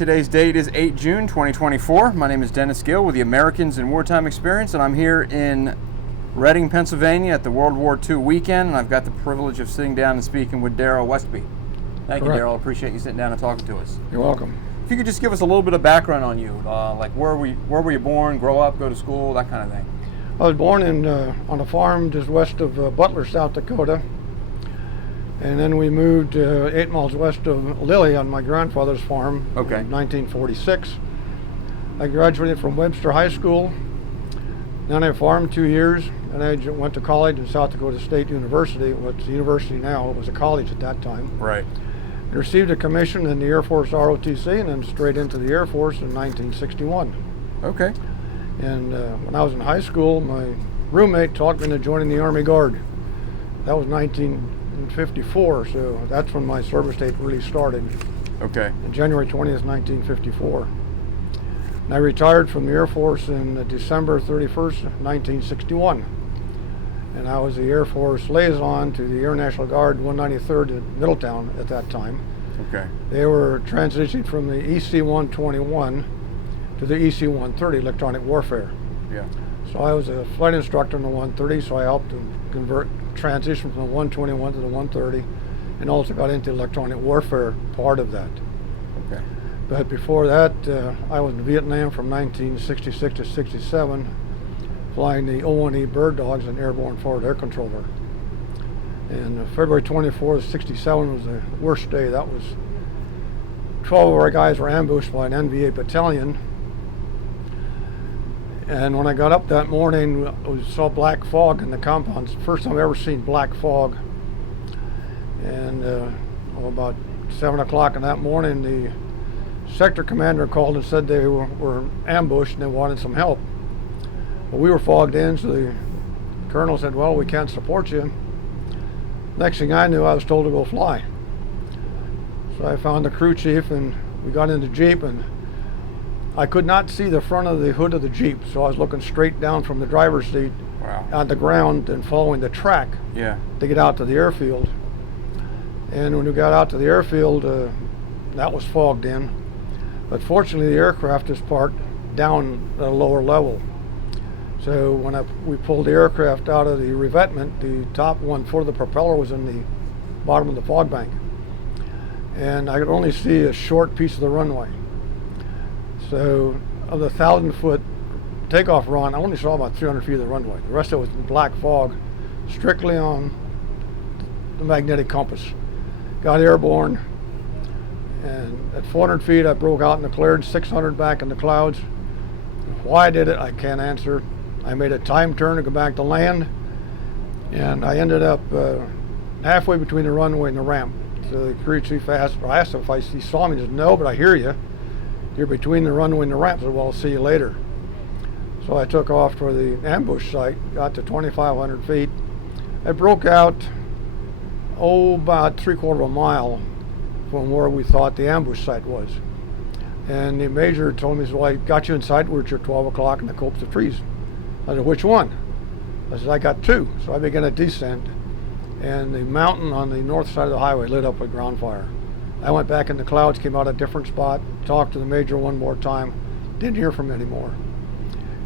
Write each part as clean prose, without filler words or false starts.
Today's date is 8 June 2024. My name is Dennis Gill with the Americans in Wartime Experience, and I'm here in Reading, Pennsylvania at the World War II weekend, and I've got the privilege of sitting down and speaking with Darrell Westby. Thank you, Darrell. I appreciate you sitting down and talking to us. You're welcome. If you could just give us a little bit of background on you, like where were you born, grow up, go to school, that kind of thing. I was born on a farm just west of Butler, South Dakota. And then we moved 8 miles west of Lilly on my grandfather's farm in 1946. I graduated from Webster High School. Then I farmed 2 years, and I went to college in South Dakota State University. What's a university now, it was a college at that time. Right. I received a commission in the Air Force ROTC and then straight into the Air Force in 1961. Okay. And when I was in high school, my roommate talked me into joining the Army Guard. That was 1954, so that's when my service date really started. Okay. On January 20th, 1954. And I retired from the Air Force in December 31st, 1961. And I was the Air Force liaison to the Air National Guard 193rd in Middletown at that time. Okay. They were transitioning from the EC-121 to the EC-130, electronic warfare. Yeah. So I was a flight instructor in the 130, so I helped them transition from the 121 to the 130, and also got into electronic warfare part of that. Okay. But before that, I was in Vietnam from 1966 to 67, flying the O-1E Bird Dogs and airborne forward air controller. And February 24th, 67 was the worst day. That was 12 of our guys were ambushed by an NVA battalion. And when I got up that morning, we saw black fog in the compounds. First time I've ever seen black fog. And about 7 o'clock in that morning, the sector commander called and said they were ambushed and they wanted some help. Well, we were fogged in, so the colonel said, well, we can't support you. Next thing I knew, I was told to go fly. So I found the crew chief and we got in the Jeep, and I could not see the front of the hood of the Jeep, so I was looking straight down from the driver's seat on the ground and following the track to get out to the airfield. And when we got out to the airfield, that was fogged in. But fortunately, the aircraft is parked down at a lower level. So when we pulled the aircraft out of the revetment, the top 1/4 of the propeller was in the bottom of the fog bank. And I could only see a short piece of the runway. So of the 1,000-foot takeoff run, I only saw about 300 feet of the runway. The rest of it was in black fog, strictly on the magnetic compass. Got airborne, and at 400 feet I broke out in the cleared, 600 back in the clouds. Why I did it, I can't answer. I made a time turn to go back to land, and I ended up halfway between the runway and the ramp. So the crew chief asked if he saw me. He said, no, but I hear you. You're between the runway and the ramp. I said, well, I'll see you later. So I took off for the ambush site, got to 2,500 feet. I broke out, about 3/4 of a mile from where we thought the ambush site was. And the major told me, well, I got you in sight, we're at your 12 o'clock in the copse of trees. I said, which one? I said, I got 2. So I began a descent, and the mountain on the north side of the highway lit up with ground fire. I went back in the clouds, came out a different spot, talked to the major one more time, didn't hear from him anymore.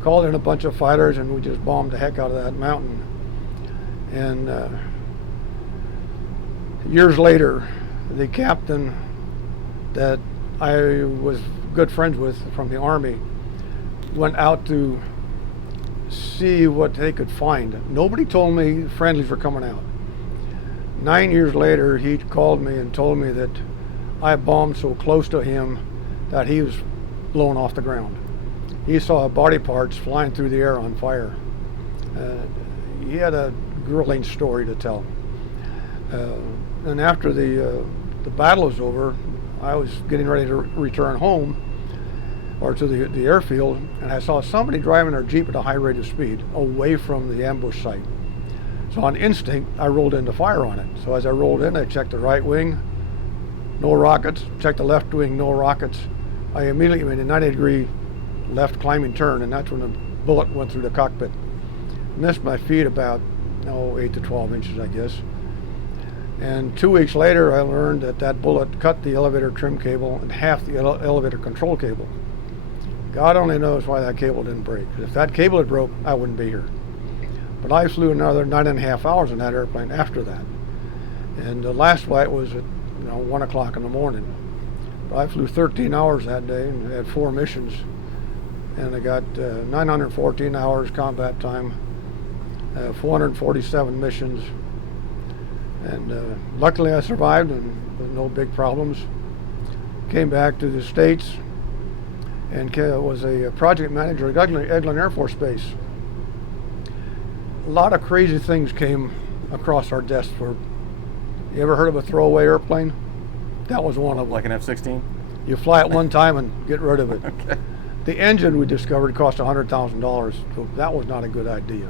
Called in a bunch of fighters, and we just bombed the heck out of that mountain. And years later, the captain that I was good friends with from the Army went out to see what they could find. Nobody told me friendlies were coming out. 9 years later, he called me and told me that I bombed so close to him that he was blown off the ground. He saw body parts flying through the air on fire. He had a grueling story to tell. And after the battle was over, I was getting ready to return home, or to the airfield, and I saw somebody driving their Jeep at a high rate of speed away from the ambush site. So on instinct, I rolled in to fire on it. So as I rolled in, I checked the right wing, no rockets, checked the left wing, no rockets. I immediately made a 90-degree left climbing turn, and that's when the bullet went through the cockpit. Missed my feet about 8 to 12 inches, I guess. And 2 weeks later, I learned that that bullet cut the elevator trim cable and half the elevator control cable. God only knows why that cable didn't break. If that cable had broke, I wouldn't be here. But I flew another 9.5 hours in that airplane after that. And the last flight was at 1 o'clock in the morning. But I flew 13 hours that day and had 4 missions. And I got 914 hours combat time, 447 missions. And luckily I survived and with no big problems. Came back to the States and was a project manager at Eglin Air Force Base. A lot of crazy things came across our desk. You ever heard of a throwaway airplane? That was one of them. Like an F-16? You fly it one time and get rid of it. Okay. The engine we discovered cost $100,000, so that was not a good idea.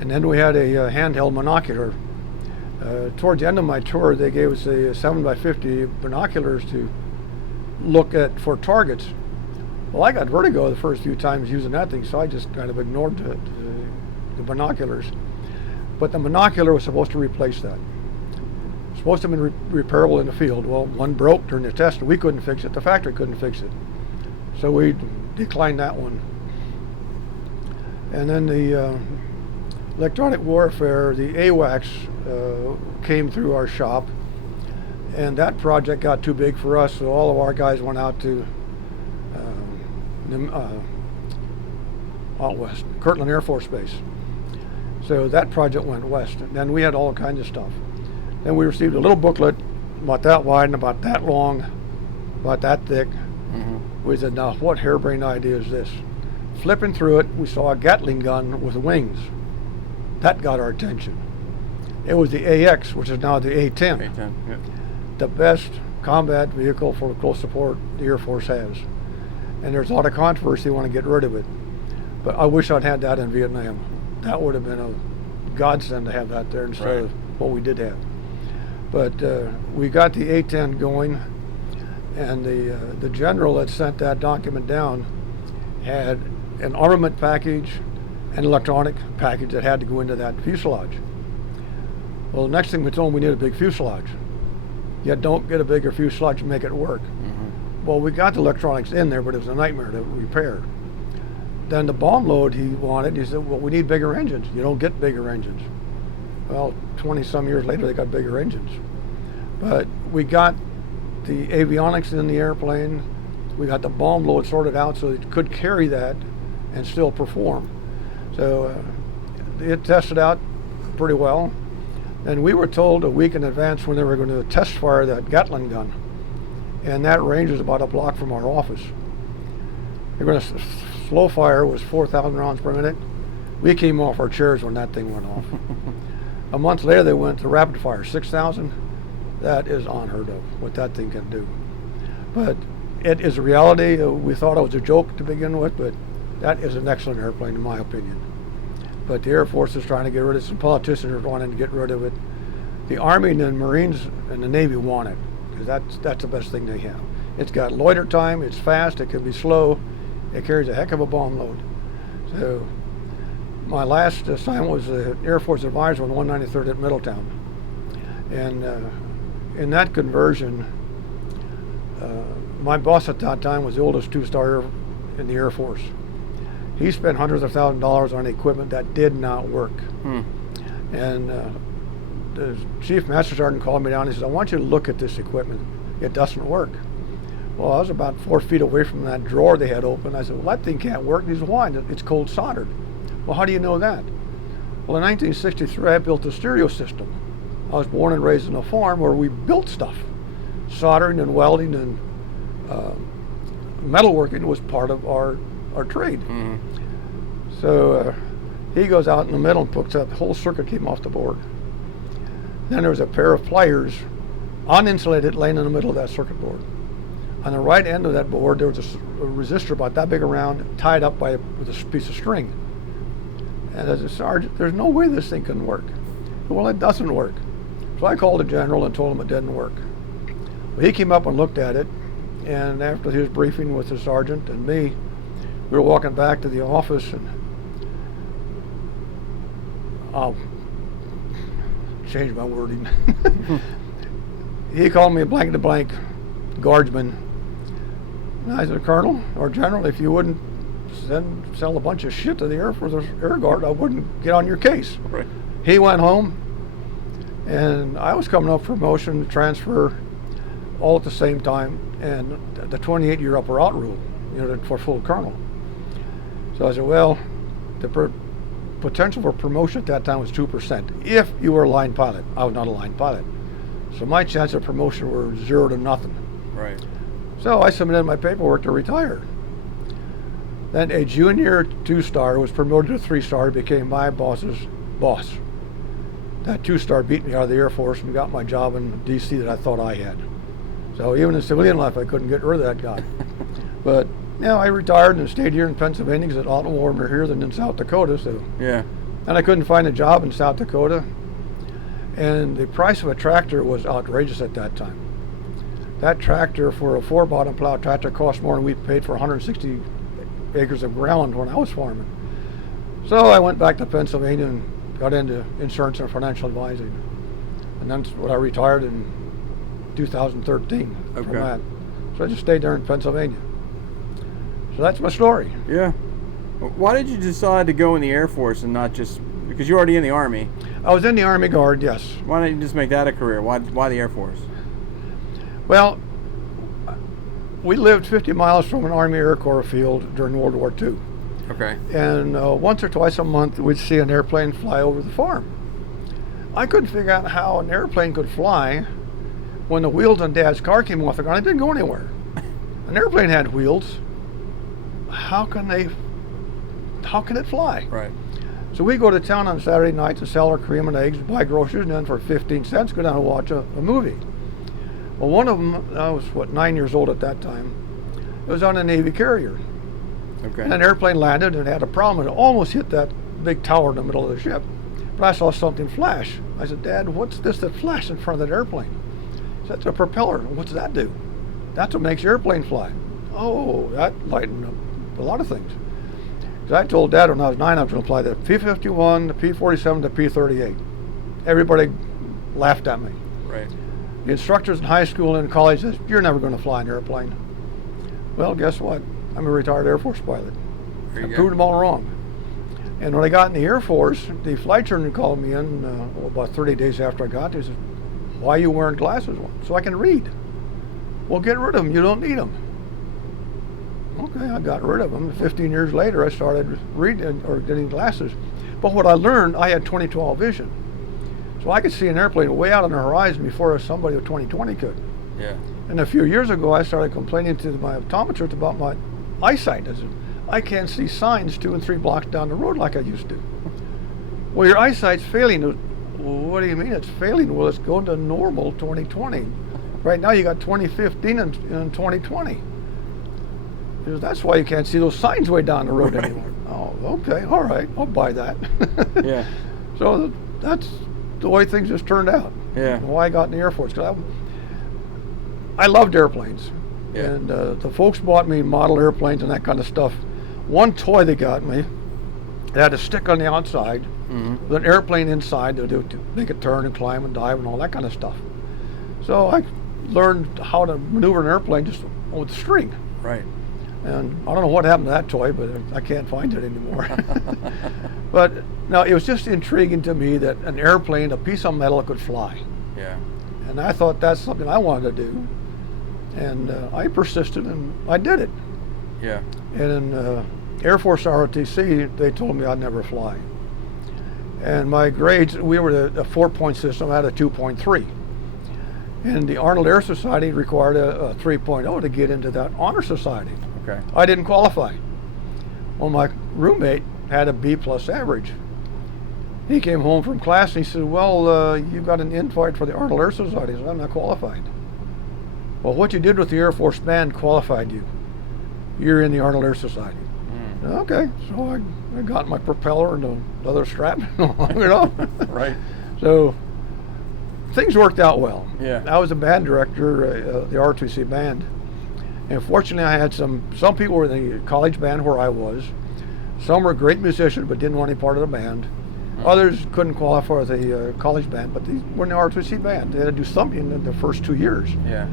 And then we had a handheld monocular. Towards the end of my tour, they gave us a 7x50 binoculars to look at for targets. Well, I got vertigo the first few times using that thing, so I just kind of ignored the binoculars. But the monocular was supposed to replace that. Supposed to have been repairable in the field. Well, one broke during the test, and we couldn't fix it. The factory couldn't fix it. So we declined that one. And then the electronic warfare, the AWACS, came through our shop, and that project got too big for us, so all of our guys went out to out west, Kirtland Air Force Base. So that project went west, and then we had all kinds of stuff. Then we received a little booklet about that wide and about that long, about that thick. Mm-hmm. We said, now what harebrained idea is this? Flipping through it, we saw a Gatling gun with wings. That got our attention. It was the AX, which is now the A-10. A-10, yeah. The best combat vehicle for close support the Air Force has. And there's a lot of controversy, they want to get rid of it. But I wish I'd had that in Vietnam. That would have been a godsend to have that there instead right. of what we did have. But we got the A-10 going, and the general that sent that document down had an armament package, an electronic package that had to go into that fuselage. Well, the next thing we told him, we need a big fuselage. You don't get a bigger fuselage and make it work. Mm-hmm. Well, we got the electronics in there, but it was a nightmare to repair. Then the bomb load he wanted, he said, well, we need bigger engines. You don't get bigger engines. Well, 20 some years later, they got bigger engines. But we got the avionics in the airplane. We got the bomb load sorted out so it could carry that and still perform. So it tested out pretty well. And we were told a week in advance when they were going to test fire that Gatling gun. And that range was about a block from our office. They were going to slow fire was 4,000 rounds per minute. We came off our chairs when that thing went off. A month later, they went to rapid fire, 6,000. That is unheard of, what that thing can do. But it is a reality. We thought it was a joke to begin with, but that is an excellent airplane in my opinion. But the Air Force is trying to get rid of it. Some politicians are wanting to get rid of it. The Army and the Marines and the Navy want it, because that's the best thing they have. It's got loiter time, it's fast, it can be slow, it carries a heck of a bomb load. So my last assignment was the Air Force advisor on 193rd at Middletown. And in that conversion, my boss at that time was the oldest two-star in the Air Force. He spent hundreds of thousands of dollars on equipment that did not work. And the Chief Master Sergeant called me down and he said, I want you to look at this equipment. It doesn't work. Well, I was about 4 feet away from that drawer they had open. I said, well, that thing can't work. He said, why? It's cold soldered. Well, how do you know that? Well, in 1963, I built a stereo system. I was born and raised on a farm where we built stuff. Soldering and welding and metalworking was part of our trade. Mm-hmm. So he goes out in the middle and picks up, the whole circuit came off the board. Then there was a pair of pliers, uninsulated, laying in the middle of that circuit board. On the right end of that board, there was a resistor about that big around, tied up with a piece of string. And as a sergeant, there's no way this thing can work. Well, it doesn't work. So I called the general and told him it didn't work. Well, he came up and looked at it, and after his briefing with the sergeant and me, we were walking back to the office, and change my wording. He called me a blank-to-blank guardsman. And I said, Colonel or General, if you wouldn't sell a bunch of shit to the Air Force Air Guard, I wouldn't get on your case. Right. He went home, and I was coming up for promotion, transfer, all at the same time, and the 28-year upper out rule, for full colonel. So I said, well, the potential for promotion at that time was 2% if you were a line pilot. I was not a line pilot. So my chance of promotion were 0 to nothing. Right. So I submitted my paperwork to retire. Then a junior 2-star was promoted to 3-star, became my boss's boss. That 2-star beat me out of the Air Force and got my job in D.C. that I thought I had. So even in civilian life, I couldn't get rid of that guy. But I retired and stayed here in Pennsylvania because it's a lot warmer here than in South Dakota. So yeah. And I couldn't find a job in South Dakota. And the price of a tractor was outrageous at that time. That tractor for a 4-bottom plow tractor cost more than we paid for 160 acres of ground when I was farming. So I went back to Pennsylvania and got into insurance and financial advising. And that's when I retired in 2013 from that. So I just stayed there in Pennsylvania. So that's my story. Yeah. Why did you decide to go in the Air Force and not just, because you're already in the Army? I was in the Army Guard, yes. Why didn't you just make that a career? Why the Air Force? Well, we lived 50 miles from an Army Air Corps field during World War II. Okay. And once or twice a month, we'd see an airplane fly over the farm. I couldn't figure out how an airplane could fly when the wheels on Dad's car came off the ground. It didn't go anywhere. An airplane had wheels. How can it fly? Right. So we go to town on Saturday nights to sell our cream and eggs, buy groceries, and then for 15 cents go down and watch a movie. Well, one of them, I was 9 years old at that time, it was on a Navy carrier. Okay. And an airplane landed and had a problem. It almost hit that big tower in the middle of the ship. But I saw something flash. I said, Dad, what's this that flashed in front of that airplane? He said, that's a propeller. What's that do? That's what makes the airplane fly. Oh, that lightened up a lot of things. Because I told Dad when I was 9 I was going to fly the P-51, the P-47, the P-38. Everybody laughed at me. Right. The instructors in high school and college said, you're never going to fly an airplane. Well, guess what? I'm a retired Air Force pilot. I proved them all wrong. And when I got in the Air Force, the flight surgeon called me in about 30 days after I got there. He said, why are you wearing glasses? So I can read. Well, get rid of them. You don't need them. Okay, I got rid of them. 15 years later, I started reading or getting glasses. But what I learned, I had 20/12 vision. So I could see an airplane way out on the horizon before somebody with 20/20 could. Yeah. And a few years ago, I started complaining to my optometrist about my eyesight. I said, I can't see signs 2 and 3 blocks down the road like I used to. Well, your eyesight's failing. Well, what do you mean it's failing? Well, it's going to normal 20/20. Right now, you got 20/15 and 20/20. He says, that's why you can't see those signs way down the road anymore. Oh, okay, all right, I'll buy that. Yeah. So that's the way things just turned out. Yeah. And why I got in the Air Force. Because I loved airplanes. Yeah. And the folks bought me model airplanes and that kind of stuff. One toy they got me, it had a stick on the outside, with an airplane inside to make it turn and climb and dive and all that kind of stuff. So I learned how to maneuver an airplane just with string. Right. And I don't know what happened to that toy, but I can't find it anymore. But no, it was just intriguing to me that an airplane, a piece of metal, could fly. Yeah. And I thought that's something I wanted to do. And I persisted and I did it. Yeah. And in Air Force ROTC, they told me I'd never fly. And my grades, we were a 4-point system, I had a 2.3. And the Arnold Air Society required a 3.0 to get into that honor society. Okay. I didn't qualify. Well, my roommate had a B+ average. He came home from class and he said, well, you got an invite for the Arnold Air Society. I said, I'm not qualified. Well, what you did with the Air Force band qualified you. You're in the Arnold Air Society. Okay, so I got my propeller and the leather strap and hung it up. Right. So things worked out well. Yeah. I was a band director of the ROTC band. And fortunately, I had some people were in the college band where I was. Some were great musicians but didn't want any part of the band. Others couldn't qualify for the college band, but they were in the ROTC band. They had to do something in the first 2 years. Yeah.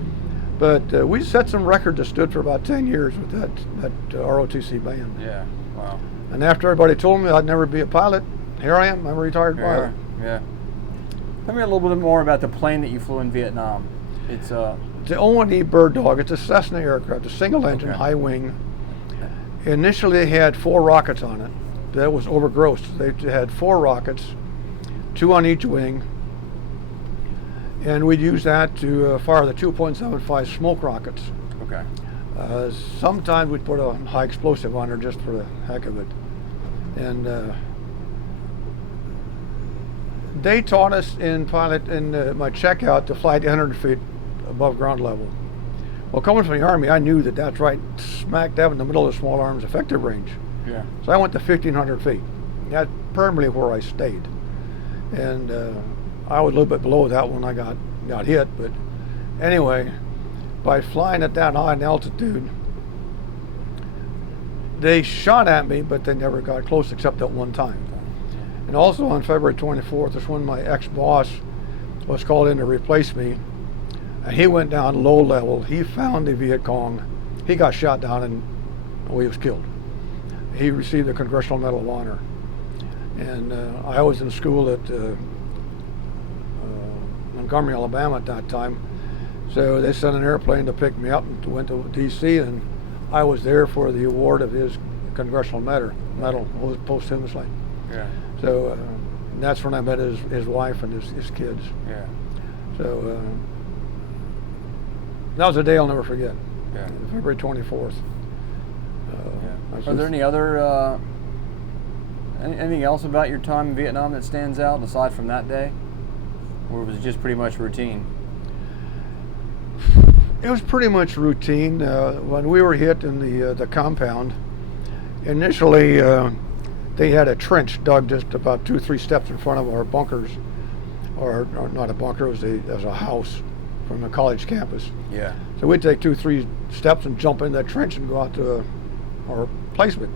But we set some records that stood for about 10 years with that ROTC band. Yeah. Wow. And after everybody told me I'd never be a pilot, here I am. I'm a retired pilot. Yeah. Tell me a little bit more about the plane that you flew in Vietnam. It's the O&E Bird Dog. It's a Cessna aircraft, a single-engine, high wing. Initially, they had 4 rockets on it. That was overgrossed. They had 4 rockets, 2 on each wing, and we'd use that to fire the 2.75 smoke rockets. Okay. Sometimes we'd put a high explosive on there just for the heck of it. And they taught us in my checkout to fly at 100 feet above ground level. Well, coming from the Army, I knew that that's right smack dab in the middle of the small arms effective range. Yeah. So I went to 1,500 feet. That's permanently where I stayed. And I was a little bit below that when I got hit. But anyway, by flying at that high altitude, they shot at me, but they never got close except at one time. And also on February 24th is when my ex-boss was called in to replace me. And he went down low level. He found the Viet Cong. He got shot down and he was killed. He received the Congressional Medal of Honor. And I was in school at Montgomery, Alabama at that time. So they sent an airplane to pick me up and went to D.C. and I was there for the award of his Congressional Medal posthumously. Yeah. So that's when I met his wife and his kids. Yeah. So that was a day I'll never forget. Yeah. February 24th. Are there any other anything else about your time in Vietnam that stands out aside from that day, or was it just pretty much routine? It was pretty much routine. When we were hit in the compound, initially they had a trench dug just about 2-3 steps in front of our bunkers, or not a bunker, it was a house from the college campus. Yeah. So we'd take 2-3 steps and jump in that trench and go out to our placement.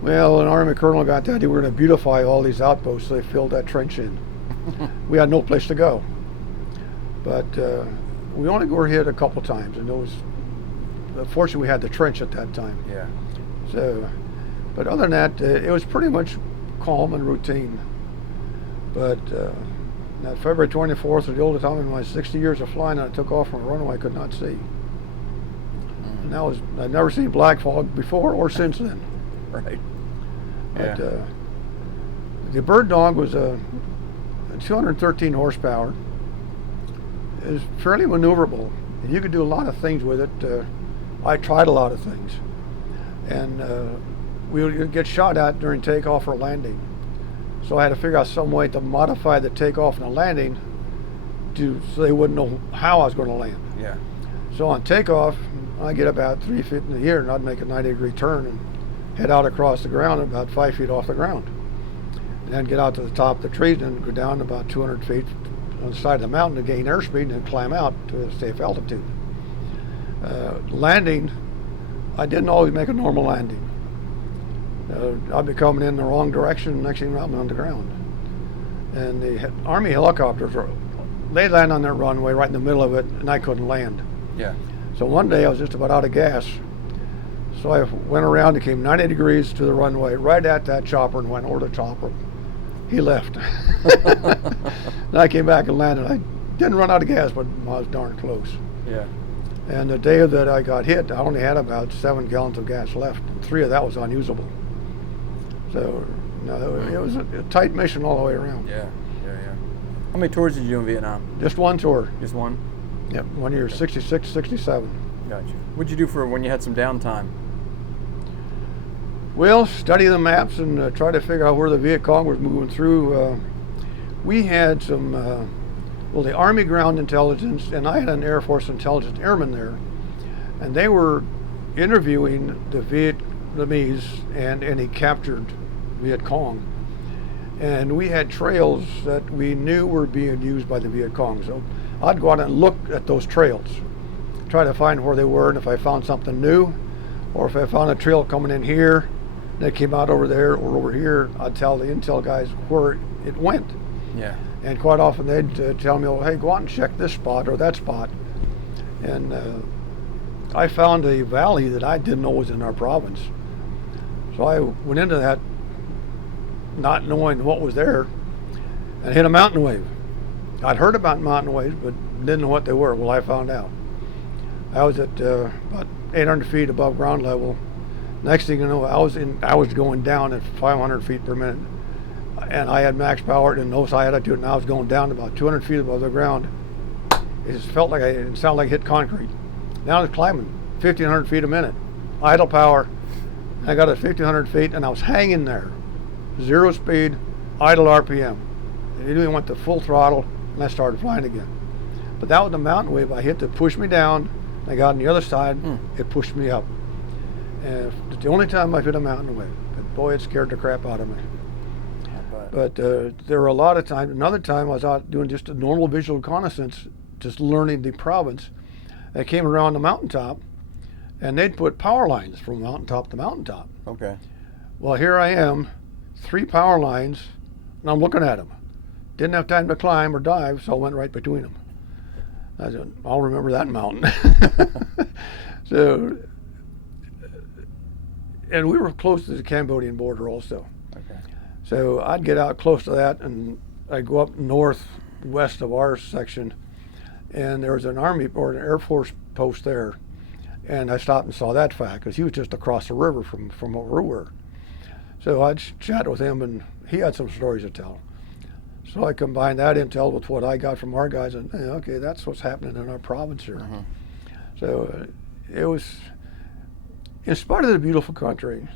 Well, an Army colonel got the idea we were going to beautify all these outposts, so they filled that trench in. We had no place to go. But we only were hit a couple times, and fortunately we had the trench at that time. Yeah. So, but other than that, it was pretty much calm and routine. But that February 24th was the oldest time in my 60 years of flying, and I took off from a runway I could not see. And that was, I'd never seen black fog before or since then. Right. But Yeah. the Bird Dog was a 213 horsepower. It was fairly maneuverable. And you could do a lot of things with it. I tried a lot of things. And we would get shot at during takeoff or landing. So I had to figure out some way to modify the takeoff and the landing so they wouldn't know how I was going to land. Yeah. So on takeoff, I get about 3 feet in the air and I'd make a 90-degree turn and head out across the ground about 5 feet off the ground. And then get out to the top of the trees and go down about 200 feet on the side of the mountain to gain airspeed and then climb out to a safe altitude. Landing, I didn't always make a normal landing. I'd be coming in the wrong direction, next thing I'm on the ground. And the Army helicopters, they land on their runway right in the middle of it, and I couldn't land. Yeah. So one day I was just about out of gas. So I went around and came 90 degrees to the runway, right at that chopper, and went over the chopper. He left. And I came back and landed. I didn't run out of gas, but I was darn close. Yeah. And the day that I got hit, I only had about 7 gallons of gas left, and 3 of that was unusable. So, no, it was a tight mission all the way around. Yeah. Yeah. Yeah. How many tours did you do in Vietnam? Just one tour. Just one? Yep, 1 year, 66, 67. Gotcha. What'd you do for when you had some downtime? Well, study the maps and try to figure out where the Viet Cong was moving through. We had some, the Army Ground Intelligence, and I had an Air Force Intelligence Airman there, and they were interviewing the Vietnamese and any captured Viet Cong. And we had trails that we knew were being used by the Viet Cong. So I'd go out and look at those trails, try to find where they were, and if I found something new, or if I found a trail coming in here, They came out over there or over here. I'd tell the intel guys where it went. Yeah. And quite often they'd tell me, well, hey, go out and check this spot or that spot. And I found a valley that I didn't know was in our province. So I went into that not knowing what was there and hit a mountain wave. I'd heard about mountain waves, but didn't know what they were. Well, I found out. I was at about 800 feet above ground level. Next thing you know, I was going down at 500 feet per minute, and I had max power and no side attitude, and I was going down about 200 feet above the ground. It just felt like it sounded like I hit concrete. Now I was climbing 1,500 feet a minute, idle power. I got at 1,500 feet, and I was hanging there, 0 speed, idle RPM. It even went to full throttle, and I started flying again. But that was the mountain wave I hit to push me down. I got on the other side, it pushed me up. And it's the only time I've hit a mountain wave. But boy, it scared the crap out of me. But there were a lot of times. Another time I was out doing just a normal visual reconnaissance, just learning the province. I came around the mountaintop, and they'd put power lines from mountaintop to mountaintop. Okay. Well, here I am, 3 power lines, and I'm looking at them. Didn't have time to climb or dive, so I went right between them. I said, I'll remember that mountain. So, and we were close to the Cambodian border also. Okay. So I'd get out close to that, and I'd go up northwest of our section, and there was an Army or an Air Force post there. And I stopped and saw that fact, because he was just across the river from where we were. So I'd chat with him, and he had some stories to tell. So I combined that intel with what I got from our guys, and okay, that's what's happening in our province here. So it was, in spite of the beautiful country,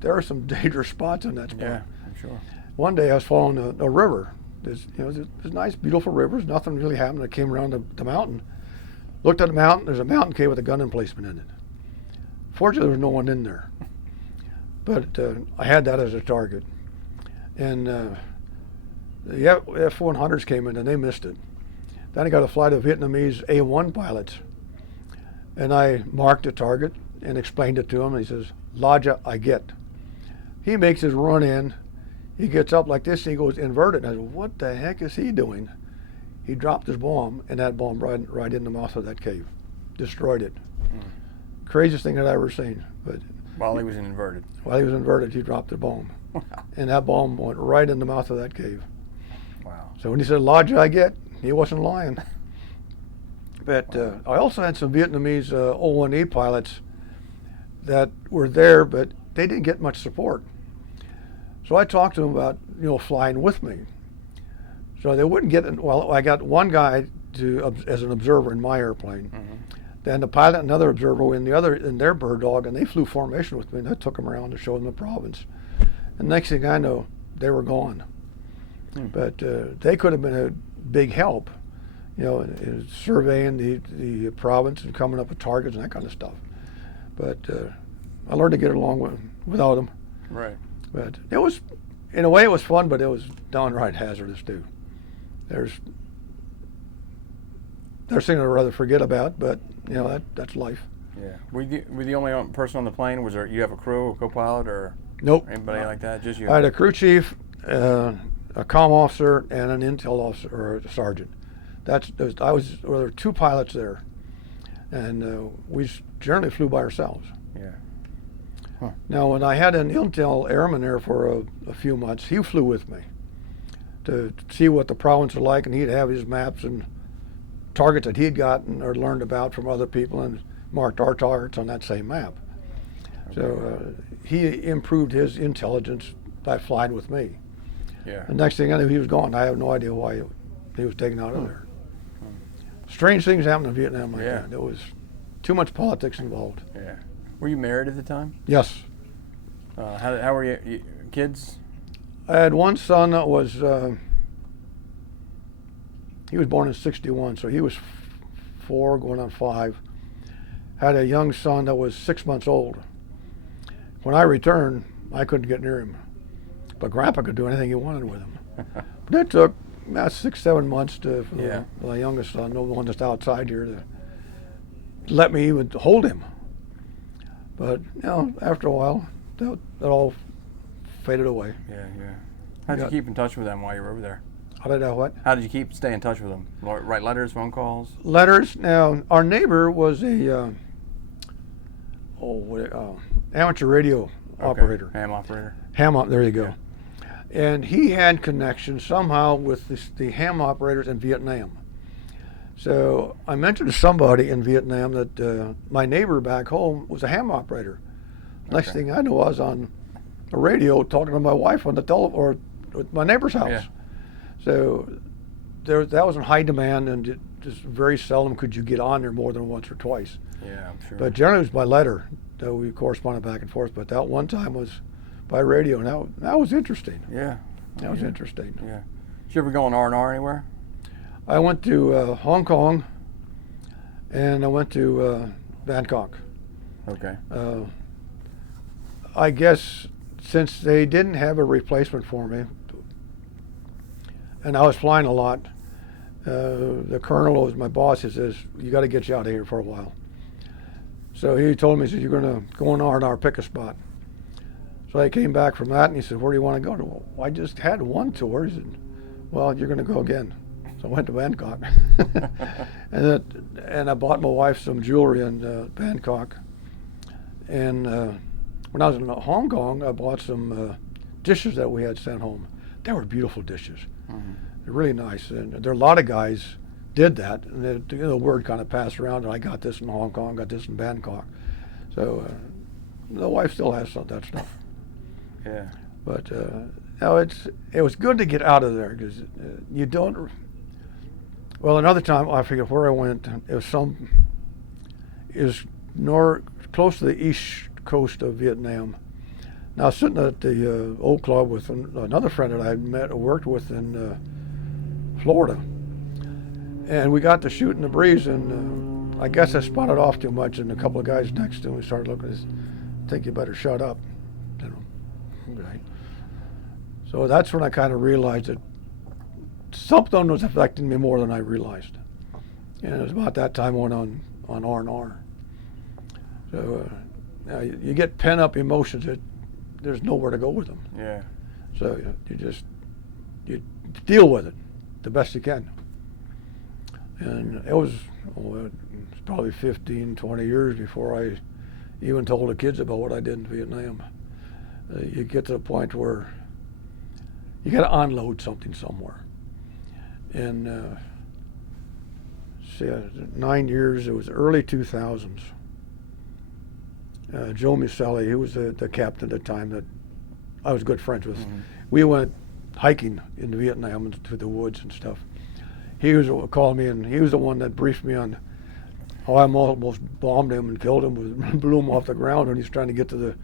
there are some dangerous spots in that spot. Yeah, I'm sure. One day I was following a river. There's nice, beautiful rivers. Nothing really happened. I came around the mountain, looked at the mountain. There's a mountain cave with a gun emplacement in it. Fortunately, there was no one in there. But I had that as a target. And the F-100s came in, and they missed it. Then I got a flight of Vietnamese A-1 pilots. And I marked the target and explained it to him. And he says, Lodja, I get. He makes his run in. He gets up like this, and he goes inverted. And I said, what the heck is he doing? He dropped his bomb, and that bomb right in the mouth of that cave. Destroyed it. Craziest thing that I've ever seen. But While he was inverted. while he was inverted, he dropped the bomb. And that bomb went right in the mouth of that cave. Wow. So when he said, Lodja, I get, he wasn't lying. But I also had some Vietnamese O-1E pilots that were there, but they didn't get much support. So I talked to them about, flying with me. So they wouldn't get, I got one guy as an observer in my airplane. Then the pilot, another observer in their bird dog, and they flew formation with me, and I took them around to show them the province. And next thing I know, they were gone. But they could have been a big help, in surveying the province and coming up with targets and that kind of stuff. But I learned to get along without them. Right. But it was, in a way, it was fun, but it was downright hazardous too. There's things I'd rather forget about, but that's life. Yeah. Were you the only person on the plane? Was there? You have a crew, a co-pilot, or Nope. anybody like that? Just you. I had a crew chief, a comm officer, and an intel officer or a sergeant. There were 2 pilots there, and we generally flew by ourselves. Yeah. Now, when I had an intel airman there for a few months, he flew with me to see what the province was like, and he'd have his maps and targets that he'd gotten or learned about from other people and marked our targets on that same map. Okay. So he improved his intelligence by flying with me. Yeah. The next thing I knew, he was gone. I have no idea why he was taken out of there. Strange things happened in Vietnam like that. There was too much politics involved. Yeah. Were you married at the time? Yes. How were you kids? I had one son that was, he was born in '61, so he was 4 going on 5. Had a young son that was 6 months old. When I returned, I couldn't get near him. But Grandpa could do anything he wanted with him. But it took about 6-7 months for the youngest son, the one that's outside here, to let me even hold him. But after a while, that all faded away. Yeah. How did you keep in touch with them while you were over there? How did I what? How did you stay in touch with them? Write letters, phone calls? Letters. Now, our neighbor was a amateur radio operator. Ham operator. There you go. Yeah. And he had connections somehow with the ham operators in Vietnam. So I mentioned to somebody in Vietnam that my neighbor back home was a ham operator. Next thing I knew, I was on the radio talking to my wife on the or at my neighbor's house. Yeah. So that was in high demand, and just very seldom could you get on there more than once or twice. Yeah, I'm sure. But generally it was by letter that we corresponded back and forth. But that one time was by radio, and that was interesting. Yeah. That was interesting. Yeah. Did you ever go on R&R anywhere? I went to Hong Kong, and I went to Bangkok. Okay. I guess since they didn't have a replacement for me, and I was flying a lot, the colonel, who was my boss, he says, you got to get you out of here for a while. So he told me, he said, you're going to go on R&R, pick a spot. So I came back from that, and he said, where do you want to go? Well, I just had one tour. He said, well, you're going to go again. So I went to Bangkok. and I bought my wife some jewelry in Bangkok. And when I was in Hong Kong, I bought some dishes that we had sent home. They were beautiful dishes. Mm-hmm. They're really nice. And there are a lot of guys did that. And the word kind of passed around, and I got this in Hong Kong, got this in Bangkok. So the wife still has some of that stuff. Yeah. But it was good to get out of there, because you don't. Well, another time I forget where I went. It was close to the east coast of Vietnam. Now, I was sitting at the old club with another friend that I had worked with in Florida, and we got to shooting the breeze, and I guess I spotted off too much, and a couple of guys next to me started looking. I think you better shut up. Right. So that's when I kind of realized that something was affecting me more than I realized. And it was about that time I went on R&R. So you get pent up emotions that there's nowhere to go with them. Yeah. So you deal with it the best you can. And it was probably 15, 20 years before I even told the kids about what I did in Vietnam. You get to the point where you got to unload something somewhere. And 9 years, it was early 2000s. Joe Muselli, he was the captain at the time that I was good friends with. Mm-hmm. We went hiking in Vietnam into the woods and stuff. He was called me, and he was the one that briefed me on how I almost bombed him and killed him, blew him off the ground when he was trying to get to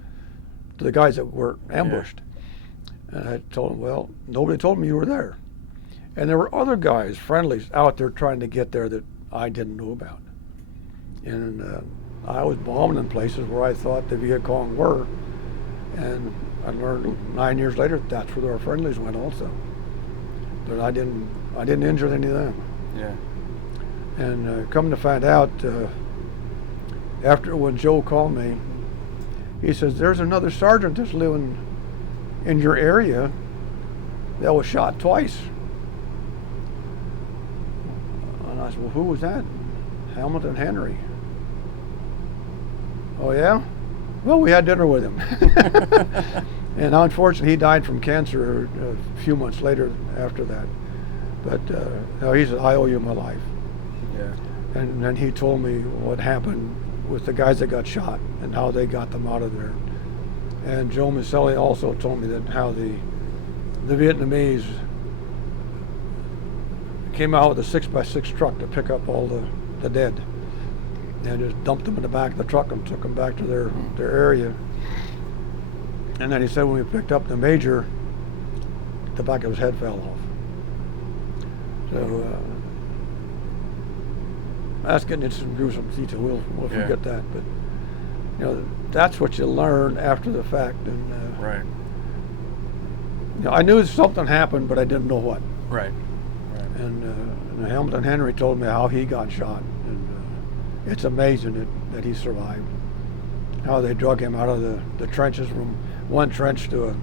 the guys that were ambushed. Yeah. And I told him, well, nobody told me you were there. And there were other guys, friendlies, out there trying to get there that I didn't know about. And I was bombing in places where I thought the Viet Cong were. And I learned 9 years later that's where our friendlies went also. But I didn't injure any of them. Yeah. And come to find out, after when Joe called me, he says, there's another sergeant that's living in your area that was shot twice. And I said, well, who was that? Hamilton Henry. Oh, yeah? Well, we had dinner with him. And unfortunately, he died from cancer a few months later after that. But he said, I owe you my life. Yeah. And then he told me what happened with the guys that got shot and how they got them out of there. And Joe Muselli also told me that how the Vietnamese came out with a 6x6 truck to pick up all the dead, and just dumped them in the back of the truck and took them back to their area. And then he said when we picked up the major, the back of his head fell off. So that's getting into some gruesome detail. We'll forget that, but that's what you learn after the fact. And right. I knew something happened, but I didn't know what. Right. And Hamilton Henry told me how he got shot, and it's amazing that he survived. how they drug him out of the trenches, from one trench to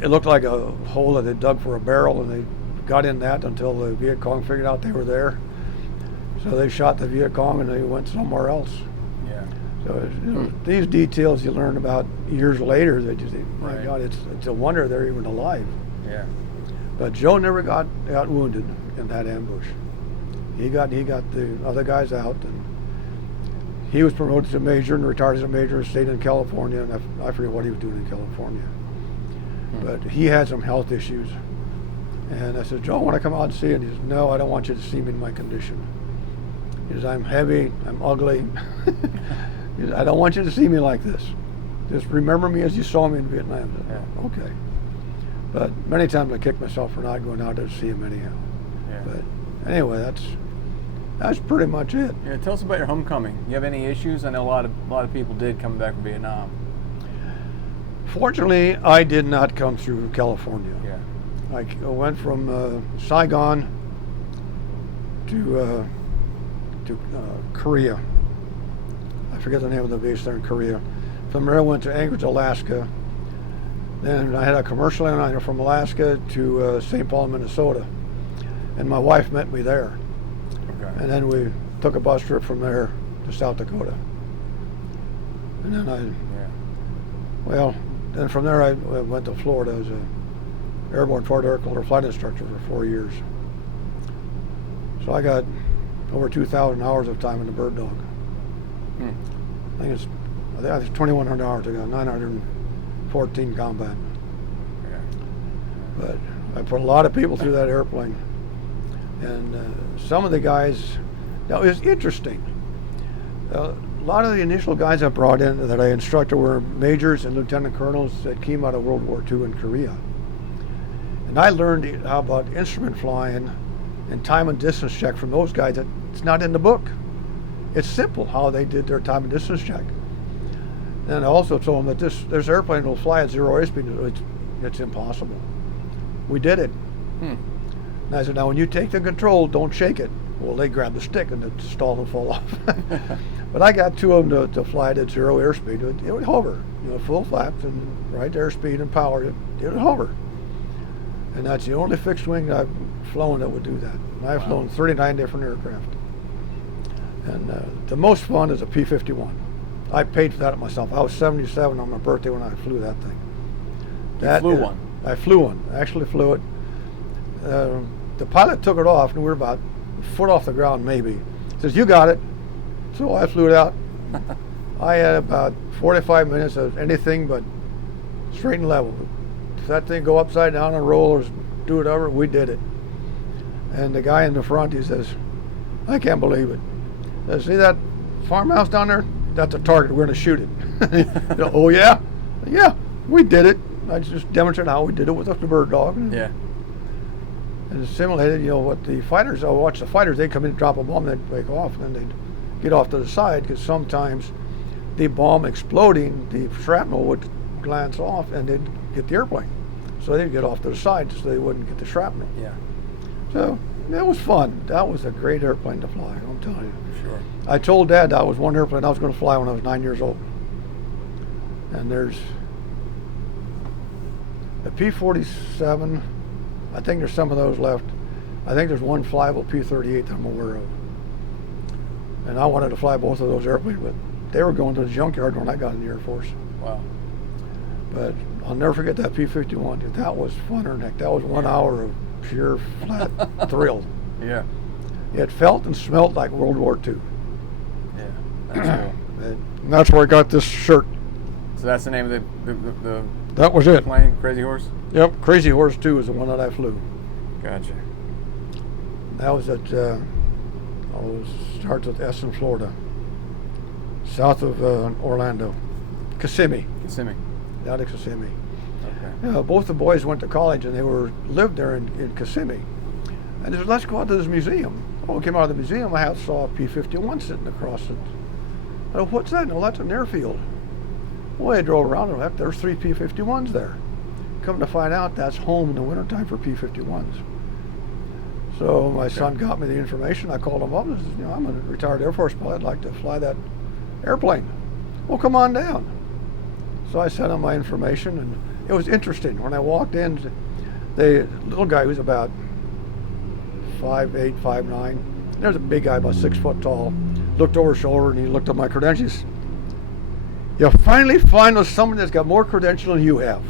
it looked like a hole that they dug for a barrel, and they got in that until the Viet Cong figured out they were there. So they shot the Viet Cong and they went somewhere else. Yeah. So these details you learn about years later, that you think, my God, it's a wonder they're even alive. Yeah. But Joe never got wounded in that ambush. He got the other guys out, and he was promoted to major and retired as a major and stayed in California, and I forget what he was doing in California. But he had some health issues. And I said, Joe, I want to come out and see you. And he said, no, I don't want you to see me in my condition. He says, I'm heavy, I'm ugly. He says, I don't want you to see me like this. Just remember me as you saw me in Vietnam. I said, oh, okay. But many times I kick myself for not going out to see him anyhow. Yeah. But anyway, that's pretty much it. Yeah, tell us about your homecoming. You have any issues? I know a lot of people did come back from Vietnam. Fortunately, I did not come through California. Yeah. I went from Saigon to Korea. I forget the name of the base there in Korea. From there I went to Anchorage, Alaska. Then I had a commercial airliner from Alaska to St. Paul, Minnesota. And my wife met me there. Okay. And then we took a bus trip from there to South Dakota. And then then from there I went to Florida as an airborne forward air controller flight instructor for 4 years. So I got over 2,000 hours of time in the bird dog. I think it's 2,100 hours. I got 914 combat. Yeah. But I put a lot of people through that airplane. And some of the guys, now it was interesting. A lot of the initial guys I brought in that I instructed were majors and lieutenant colonels that came out of World War II in Korea. And I learned how about instrument flying and time and distance check from those guys that it's not in the book. It's simple how they did their time and distance check. And I also told them that this airplane will fly at zero airspeed. It's impossible. We did it. And I said, now when you take the control, don't shake it. Well, they grab the stick and it stalled and fall off. But I got two of them to fly it at zero airspeed. It would hover, full flaps and right airspeed and power. It would hover. And that's the only fixed wing I've flown that would do that. And I've flown 39 different aircraft. And the most fun is a P-51. I paid for that myself. I was 77 on my birthday when I flew that thing. You flew one? I flew one. I actually flew it. The pilot took it off, and we were about a foot off the ground, maybe. He says, you got it. So I flew it out. I had about 45 minutes of anything but straight and level. If that thing go upside down and roll or do whatever, we did it. And the guy in the front, he says, I can't believe it. He says, see that farmhouse down there? That's a target. We're going to shoot it. Oh, yeah? Yeah, we did it. I just demonstrated how we did it with the bird dog. Yeah. And it simulated, what the fighters, I watched the fighters, they'd come in and drop a bomb, they'd take off, and then they'd get off to the side, because sometimes the bomb exploding, the shrapnel would glance off and they'd get the airplane. So they'd get off to the side so they wouldn't get the shrapnel. Yeah. So it was fun. That was a great airplane to fly, I'm telling you. Sure. I told Dad that was one airplane I was going to fly when I was 9 years old. And there's the P-47, I think there's some of those left. I think there's one flyable P-38 that I'm aware of. And I wanted to fly both of those airplanes, but they were going to the junkyard when I got in the Air Force. Wow. But I'll never forget that P-51. Dude, that was fun or heck. That was 1 hour of pure flat thrill. Yeah. It felt and smelled like World War II. Yeah. That's cool. And that's where I got this shirt. So that's the name of the That was it. plane, Crazy Horse? Yep, Crazy Horse 2 is the one that I flew. Gotcha. That was at, starts with S in Florida, south of Orlando. Kissimmee. Kissimmee. Down in Kissimmee. Okay. Both the boys went to college and they lived there in Kissimmee. And they said, let's go out to this museum. When we came out of the museum, I saw a P-51 sitting across it. I said, what's that? No, that's an airfield. Well, I drove around and there's 3 P-51s there. Come to find out, that's home in the wintertime for P-51s. So my son got me the information. I called him up and said, I'm a retired Air Force pilot. I'd like to fly that airplane. well, come on down. So I sent him my information, and it was interesting. When I walked in, the little guy who's about 5'8", 5'9". There's a big guy about 6 foot tall. Looked over his shoulder and he looked at my credentials. You'll finally find someone that's got more credentials than you have.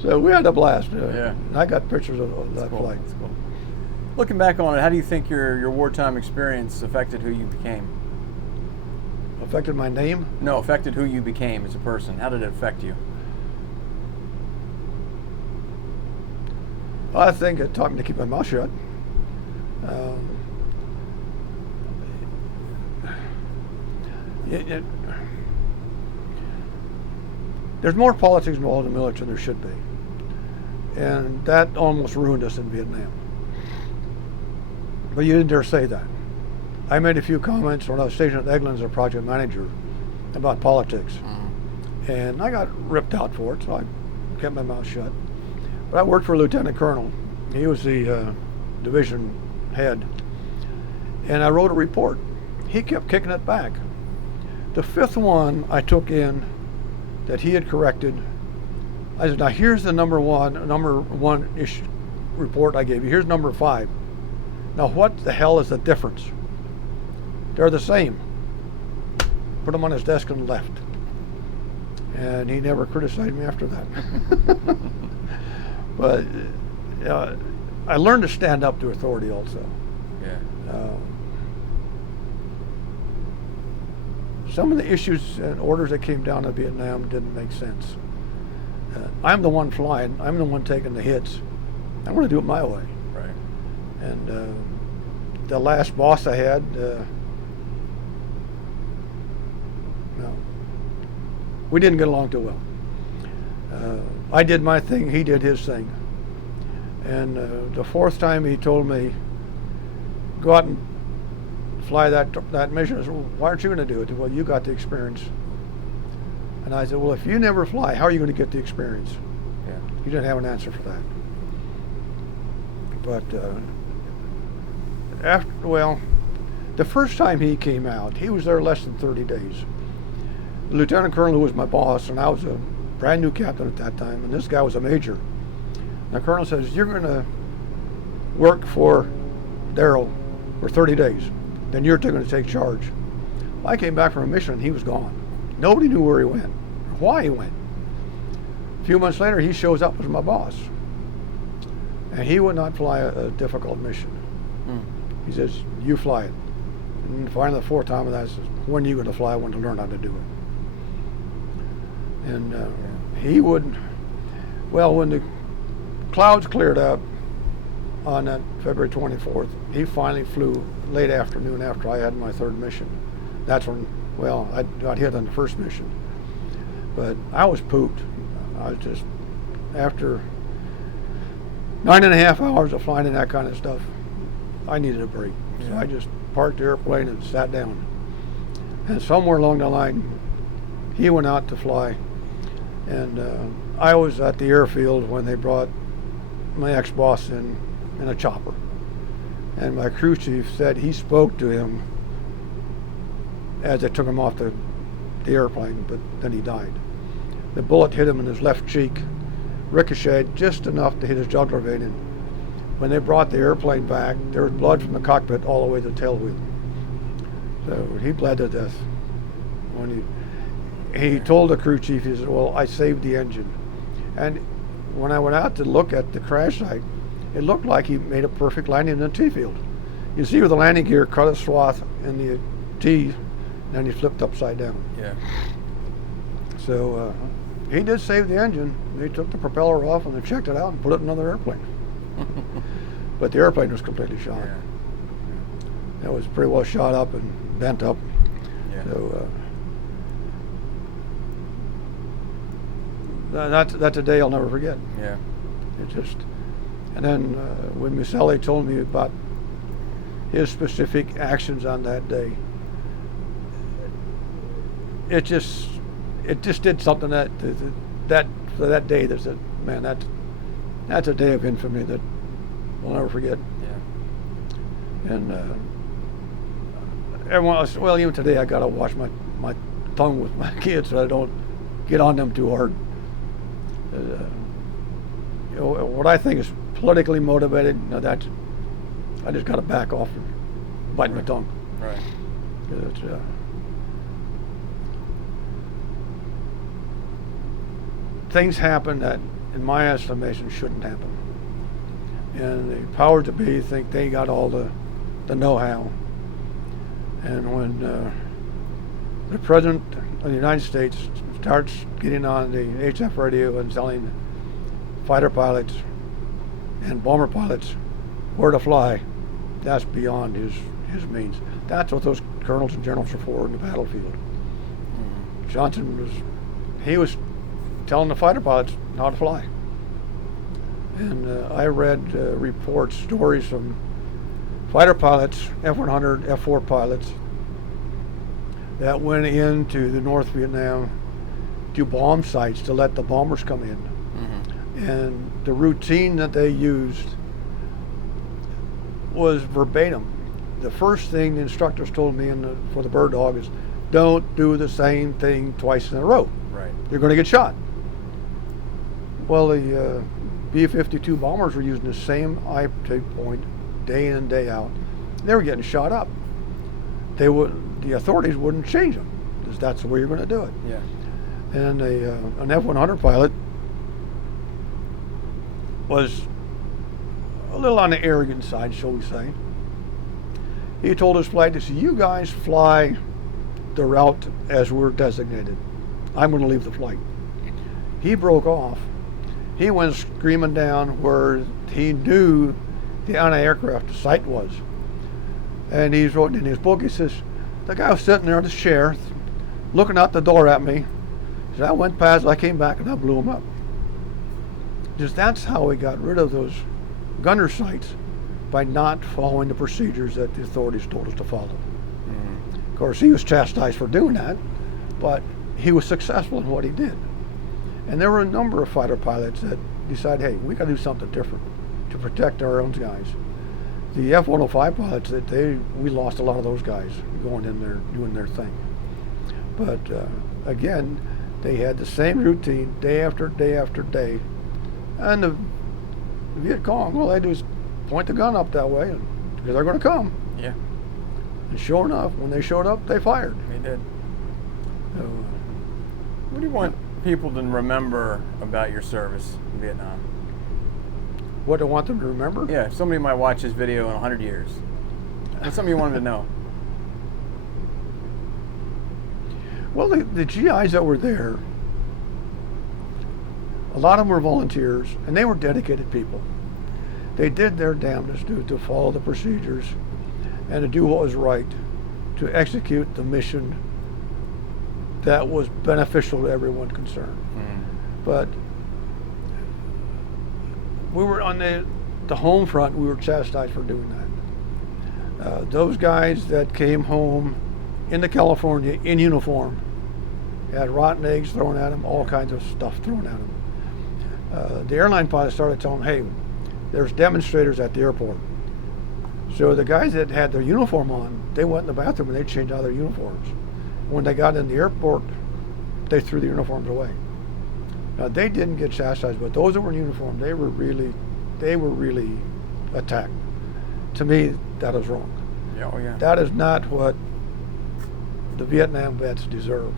So we had a blast. Yeah. I got pictures of that cool. flight. That's cool. Looking back on it, how do you think your wartime experience affected who you became? Affected my name? No, affected who you became as a person. How did it affect you? I think it taught me to keep my mouth shut. There's more politics involved in the military than there should be. And that almost ruined us in Vietnam. But you didn't dare say that. I made a few comments when I was stationed at Eglin as a project manager about politics. And I got ripped out for it, so I kept my mouth shut. But I worked for a lieutenant colonel. He was the division head. And I wrote a report. He kept kicking it back. The fifth one I took in that he had corrected, I said, now here's the number one issue report I gave you. Here's number 5. Now what the hell is the difference? They're the same. Put them on his desk and left. And he never criticized me after that. But I learned to stand up to authority also. Yeah. Some of the issues and orders that came down to Vietnam didn't make sense. I'm the one flying. I'm the one taking the hits. I want to do it my way. Right. And the last boss I had, no, we didn't get along too well. I did my thing. He did his thing. And the fourth time he told me, go out and fly that mission. I said, well, why aren't you going to do it? Well, you got the experience. And I said, well, if you never fly, how are you going to get the experience? Yeah. He didn't have an answer for that. But the first time he came out, he was there less than 30 days. The lieutenant colonel who was my boss, and I was a brand new captain at that time, and this guy was a major. And the colonel says, you're going to work for Darrell for 30 days. Then you're going to take charge. Well, I came back from a mission and he was gone. Nobody knew where he went or why he went. A few months later, he shows up as my boss. And he would not fly a difficult mission. He says, you fly it. And finally, the fourth time, I said, when are you going to fly? I want to learn how to do it. And he would, well, when the clouds cleared up on that February 24th, he finally flew late afternoon after I had my third mission. That's when, well, I got hit on the first mission. But I was pooped. I was just, after 9.5 hours of flying and that kind of stuff, I needed a break. Yeah. So I just parked the airplane and sat down. And somewhere along the line, he went out to fly. And I was at the airfield when they brought my ex-boss in a chopper. And my crew chief said he spoke to him as they took him off the airplane, but then he died. The bullet hit him in his left cheek, ricocheted just enough to hit his jugular vein. And when they brought the airplane back, there was blood from the cockpit all the way to the tail wheel. So he bled to death. When he told the crew chief, he said, well, I saved the engine. And when I went out to look at the crash site, it looked like he made a perfect landing in the T field. You see where the landing gear cut a swath in the T, and then he flipped upside down. Yeah. So he did save the engine. They took the propeller off and they checked it out and put it in another airplane. But the airplane was completely shot. Yeah. It was pretty well shot up and bent up. Yeah. So that's a day I'll never forget. Yeah. It just, and then when Museli told me about his specific actions on that day, it just did something that for that day. There's a man that's a day of infamy that we'll never forget. Yeah. And everyone else, well, even today I gotta wash my my tongue with my kids so I don't get on them too hard. What I think is politically motivated, I just got to back off and bite my tongue. Right. It's, things happen that, in my estimation, shouldn't happen. And the powers that be think they got all the know-how. And when the President of the United States starts getting on the HF radio and telling fighter pilots and bomber pilots where to fly, that's beyond his means. That's what those colonels and generals are for in the battlefield. Johnson was telling the fighter pilots how to fly. And I read reports, stories from fighter pilots, F-100, F-4 pilots, that went into the North Vietnam to bomb sites to let the bombers come in. Mm-hmm. And the routine that they used was verbatim. The first thing the instructors told me for the bird dog is, don't do the same thing twice in a row. Right. You're going to get shot. Well, the B-52 bombers were using the same eye point day in and day out. They were getting shot up. The authorities wouldn't change them, because that's the way you're going to do it. Yeah. And an F-100 pilot was a little on the arrogant side, shall we say. He told his flight, he said, you guys fly the route as we're designated. I'm going to leave the flight. He broke off. He went screaming down where he knew the anti-aircraft site was. And he's wrote in his book, he says, the guy was sitting there in his chair, looking out the door at me. He said, I went past, I came back, and I blew him up. Just that's how we got rid of those gunner sites, by not following the procedures that the authorities told us to follow. Mm-hmm. Of course, he was chastised for doing that, but he was successful in what he did. And there were a number of fighter pilots that decided, hey, we got to do something different to protect our own guys. The F-105 pilots, we lost a lot of those guys going in there doing their thing. But again, they had the same routine day after day after day. And the Viet Cong, all they do is point the gun up that way, because they're going to come. Yeah. And sure enough, when they showed up, they fired. They did. So, what do you want people to remember about your service in Vietnam? What do I want them to remember? Yeah, somebody might watch this video in 100 years. What's something you want them to know? Well, the GIs that were there, a lot of them were volunteers, and they were dedicated people. They did their damnedest to follow the procedures and to do what was right, to execute the mission that was beneficial to everyone concerned. Mm. But we were on the home front, we were chastised for doing that. Those guys that came home into California in uniform had rotten eggs thrown at them, all kinds of stuff thrown at them. The airline pilots started telling them, hey, there's demonstrators at the airport. So the guys that had their uniform on, they went in the bathroom and they changed out their uniforms. When they got in the airport, they threw the uniforms away. Now, they didn't get chastised, but those that were in uniform, they were really attacked. To me, that is wrong. Yeah, oh yeah. That is not what the Vietnam vets deserve.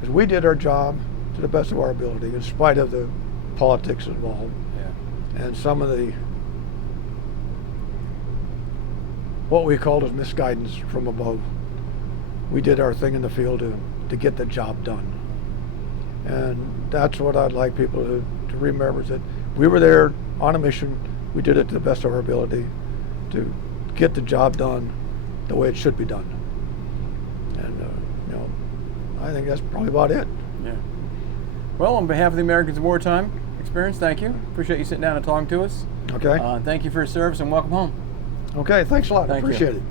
Because we did our job to the best of our ability, in spite of the politics involved. And some of the, what we called as misguidance from above. We did our thing in the field to get the job done. And that's what I'd like people to remember, is that we were there on a mission. We did it to the best of our ability to get the job done the way it should be done. And, I think that's probably about it. Yeah. Well, on behalf of the Americans in Wartime Experience, thank you. Appreciate you sitting down and talking to us. Okay. Thank you for your service and welcome home. Okay, thanks a lot. I appreciate it.